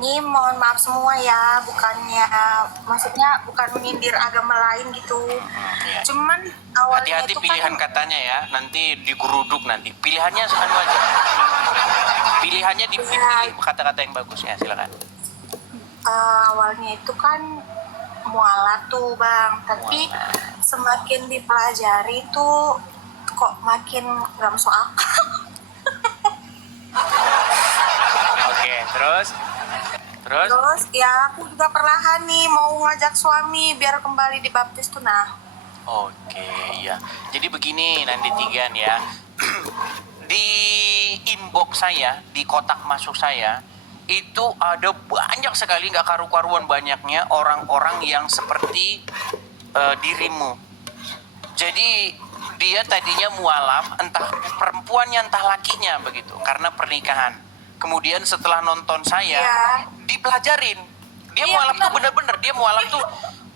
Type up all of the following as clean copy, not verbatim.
Ini mohon maaf semua ya, bukannya maksudnya bukan menyindir agama lain gitu. Iya. Cuman awalnya Hati-hati itu pilihan kan katanya ya, nanti digeruduk nanti. Pilihannya anu aja. Pilihannya dipilih kata-kata yang bagus ya, silakan. awalnya itu kan mualat tuh bang, tapi semakin dipelajari tuh kok makin gak masuk akal. Oke, terus Terus ya aku juga perlahan nih mau ngajak suami biar kembali dibaptis tuh nah. Oke, ya. Jadi begini Nandi Tigan ya. Di inbox saya, di kotak masuk saya, itu ada banyak sekali, nggak karu-karuan banyaknya orang-orang yang seperti dirimu. Jadi dia tadinya mualaf, entah perempuannya entah lakinya begitu, karena pernikahan. Kemudian setelah nonton saya, dipelajarin. Dia mualaf tuh bener-bener, dia mualaf tuh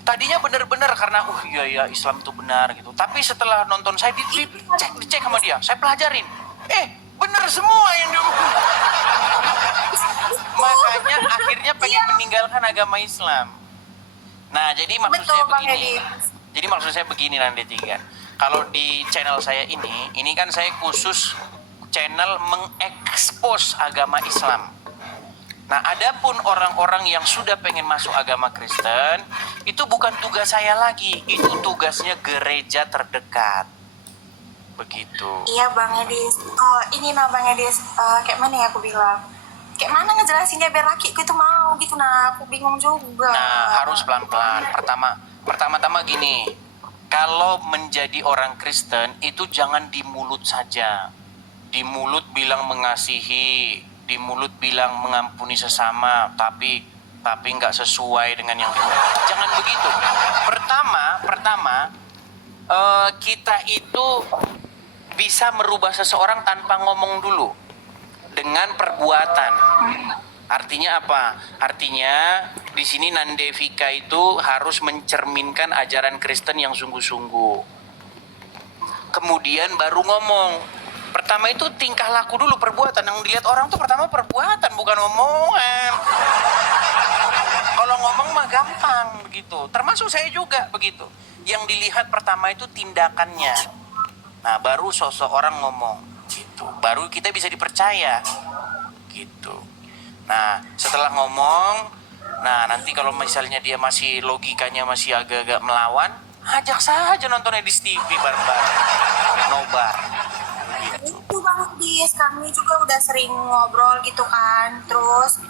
tadinya bener-bener karena iya Islam tuh benar gitu. Tapi setelah nonton saya dicek sama dia, saya pelajarin. Bener semua yang dia makanya akhirnya pengen meninggalkan agama Islam. Nah, jadi maksud Betul, saya Bang begini. Edi. Jadi maksud saya begini Nandi Tigan. Kalau di channel saya ini kan saya khusus channel mengekspos agama Islam. Nah, adapun orang-orang yang sudah pengen masuk agama Kristen, itu bukan tugas saya lagi, itu tugasnya gereja terdekat. Begitu. Iya Bang Edis. Oh ini nah Bang Edis, kayak mana ya aku bilang? Kayak mana ngejelasinnya biar lakiku itu mau gitu nah, aku bingung juga. Nah, harus pelan-pelan. Pertama-tama gini, kalau menjadi orang Kristen itu jangan di mulut saja. Di mulut bilang mengasihi, di mulut bilang mengampuni sesama, tapi nggak sesuai dengan yang kita. Jangan begitu. Pertama, kita itu bisa merubah seseorang tanpa ngomong dulu, dengan perbuatan. Artinya apa? Artinya di sini Nandevika itu harus mencerminkan ajaran Kristen yang sungguh-sungguh. Kemudian baru ngomong. Pertama itu tingkah laku dulu, perbuatan. Yang dilihat orang tuh pertama perbuatan, bukan omongan. Kalau ngomong mah gampang begitu. Termasuk saya juga begitu. Yang dilihat pertama itu tindakannya. Nah, baru sosok orang ngomong gitu. Baru kita bisa dipercaya gitu. Nah, setelah ngomong, nah nanti kalau misalnya dia masih logikanya masih agak-agak melawan, ajak saja nontonnya di TV bareng-bareng. Nobar. Gitu. Itu Bang Edis, kami juga udah sering ngobrol gitu kan. Terus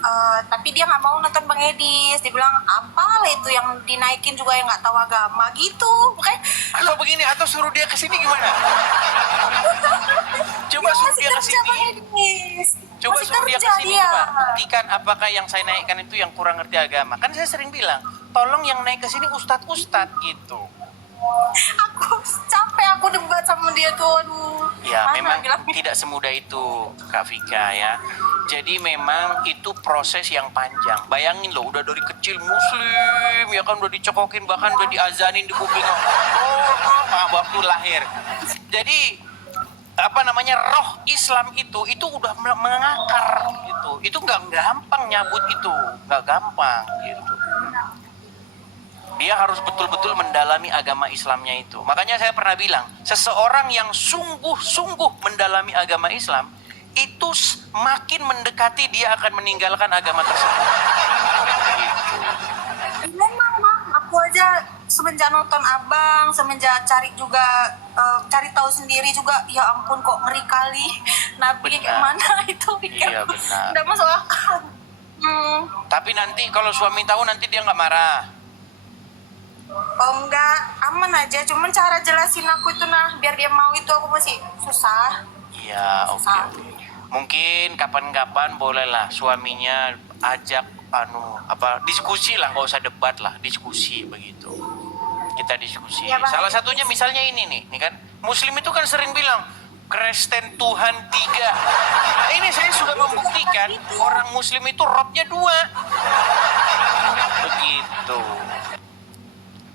tapi dia nggak mau nonton Bang Edis. Dia bilang apalah itu yang dinaikin juga yang nggak tahu agama gitu. Makanya Atau begini, atau suruh dia ke sini gimana? Coba suruh dia ke sini. Coba suruh dia ke sini, coba buktikan apakah yang saya naikkan itu yang kurang ngerti agama. Kan saya sering bilang, tolong yang naik ke sini ustadz gitu. Aku capek aku debat sama dia tuh. Aduh. Ya, Mana memang bilang? tidak semudah itu, Kak Vika ya. Jadi memang itu proses yang panjang. Bayangin loh, udah dari kecil Muslim, ya kan udah dicokokin, bahkan udah diazanin di kuping. Waktu lahir. Jadi apa namanya, roh Islam itu udah mengakar gitu. Itu nggak gampang nyabut itu, nggak gampang gitu. Dia harus betul-betul mendalami agama Islamnya itu. Makanya saya pernah bilang, seseorang yang sungguh-sungguh mendalami agama Islam, itu makin mendekati dia akan meninggalkan agama tersebut. Gitu. Memang Bang, aku aja semenjak nonton Abang, semenjak cari juga cari tahu sendiri juga, ya ampun kok ngeri kali. Nabi kayak mana itu pikir. Iya, benar. Udah masuk akal. Tapi nanti kalau suami tahu nanti dia nggak marah. Oh enggak, aman aja. Cuman cara jelasin aku itu nah, biar dia mau itu aku masih susah. Iya, oke. Mungkin kapan-kapan bolehlah suaminya ajak diskusi lah, nggak usah debat lah, diskusi begitu. Kita diskusi. Ya, Bang. Salah satunya misalnya ini nih kan, Muslim itu kan sering bilang Kristen Tuhan 3. Nah, ini saya sudah membuktikan orang Muslim itu robnya 2. Begitu.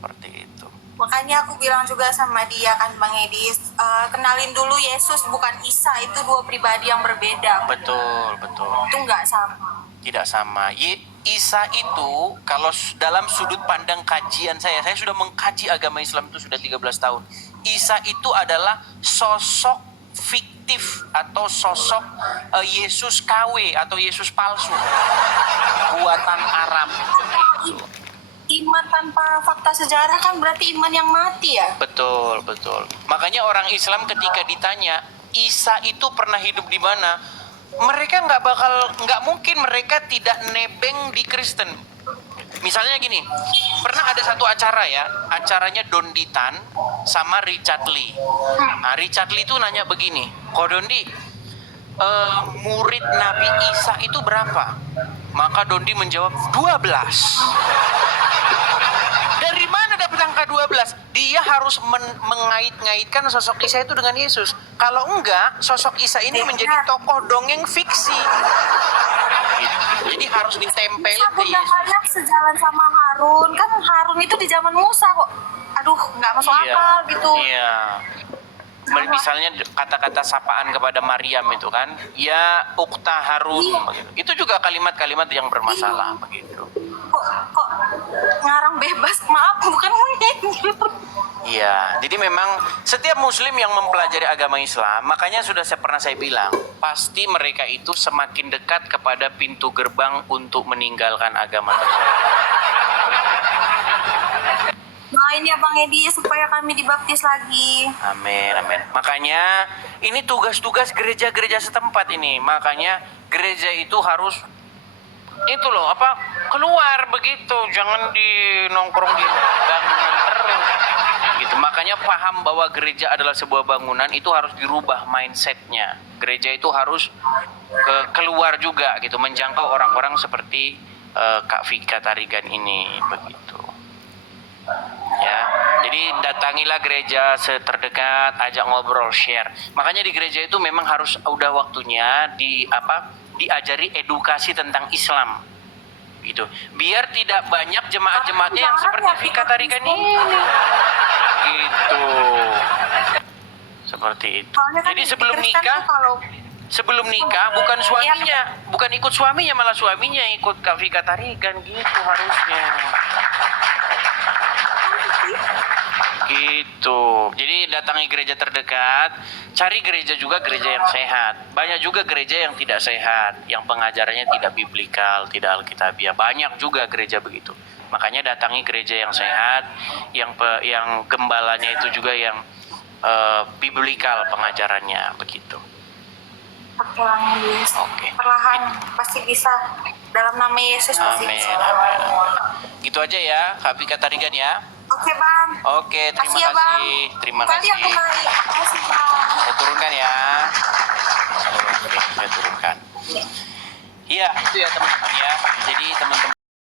Seperti itu. Makanya aku bilang juga sama dia kan Bang Edis, kenalin dulu Yesus bukan Isa, itu dua pribadi yang berbeda. Betul. Itu nggak sama. Tidak sama. Isa itu kalau dalam sudut pandang kajian saya sudah mengkaji agama Islam itu sudah 13 tahun. Isa itu adalah sosok fiktif atau sosok Yesus KW atau Yesus palsu. Buatan Arab begitu. Iman tanpa fakta sejarah kan berarti iman yang mati ya? Betul, betul. Makanya orang Islam ketika ditanya, Isa itu pernah hidup di mana? Mereka nggak mungkin mereka tidak nebeng di Kristen. Misalnya gini, pernah ada satu acara ya, acaranya Don Ditan sama Richard Lee. Nah, Richard Lee itu nanya begini, kok Dondi, murid Nabi Isa itu berapa? Maka Dondi menjawab 12. Dari mana dapat angka 12? Dia harus mengait-ngaitkan sosok Isa itu dengan Yesus. Kalau enggak, sosok Isa ini menjadi tokoh dongeng fiksi. Jadi harus ditempelin ke Bunda Yesus. Maryam sejalan sama Harun. Kan Harun itu di zaman Musa kok. Aduh, nggak masuk akal gitu. Iya. Misalnya kata-kata sapaan kepada Maryam itu kan, ya ukta Harun, begitu. Itu juga kalimat-kalimat yang bermasalah begitu. Kok ngarang bebas? Maaf, bukan monyet gitu. Iya, jadi memang setiap muslim yang mempelajari agama Islam, makanya sudah pernah saya bilang, pasti mereka itu semakin dekat kepada pintu gerbang untuk meninggalkan agama tersebut. Doain ya Bang Edi supaya kami dibaptis lagi. Amin, amin. Makanya ini tugas-tugas gereja-gereja setempat ini. Makanya gereja itu harus itu loh, keluar begitu, jangan di nongkrong di bangunan terus. Gitu. Makanya paham bahwa gereja adalah sebuah bangunan itu harus dirubah mindsetnya. Gereja itu harus keluar juga gitu, menjangkau orang-orang seperti Kak Vika Tarigan ini begitu. Ya, jadi datangilah gereja terdekat, ajak ngobrol, share. Makanya di gereja itu memang harus udah waktunya diajari edukasi tentang Islam. Gitu. Biar tidak banyak jemaat-jemaatnya yang seperti Vika Tarigan ini. Gitu. Seperti itu. Jadi sebelum nikah bukan suaminya, bukan ikut suaminya, malah suaminya ikut Kak Vika Tarigan gitu harusnya. Gitu. Jadi datangi gereja terdekat, cari gereja juga gereja yang sehat. Banyak juga gereja yang tidak sehat, yang pengajarannya tidak biblikal, tidak alkitabiah. Banyak juga gereja begitu. Makanya datangi gereja yang sehat, yang gembalanya itu juga yang biblikal pengajarannya begitu. Oke. Perlahan pasti bisa. Dalam nama Yesus pasti bisa. Amin. Gitu aja ya, Kak Vika Tarigan ya. Oke Bang. Oke, terima ya, Bang. kasih. Terima Kali kasih. aku naik. Makasih Bang. Saya turunkan ya. Oke, saya turunkan. Iya, itu ya teman-teman ya. Jadi teman-teman